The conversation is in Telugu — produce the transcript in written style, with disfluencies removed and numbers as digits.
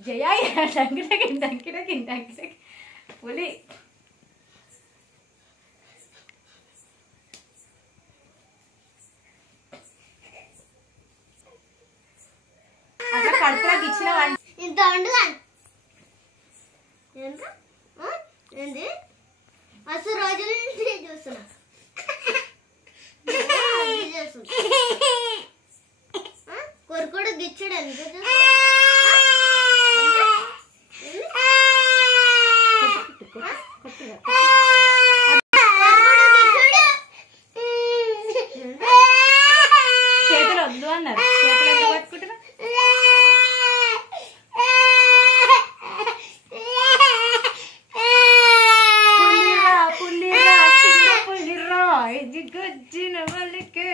జయ డంకిటకి పులి అట్లా కడుపులోకి ఇచ్చిన ఇంత ఉండగా ఏంది అసలు రోజుల నుంచి చూస్తున్నా కొరుకుడు గిచ్చుడు ఎంత చేతులు వద్దు అన్నారు చేతులు ఎందుకు పట్టుకుంటున్నా పుల్లిరా చిన్న పుల్లిరా ఇది గొజ్జిన వాళ్ళకి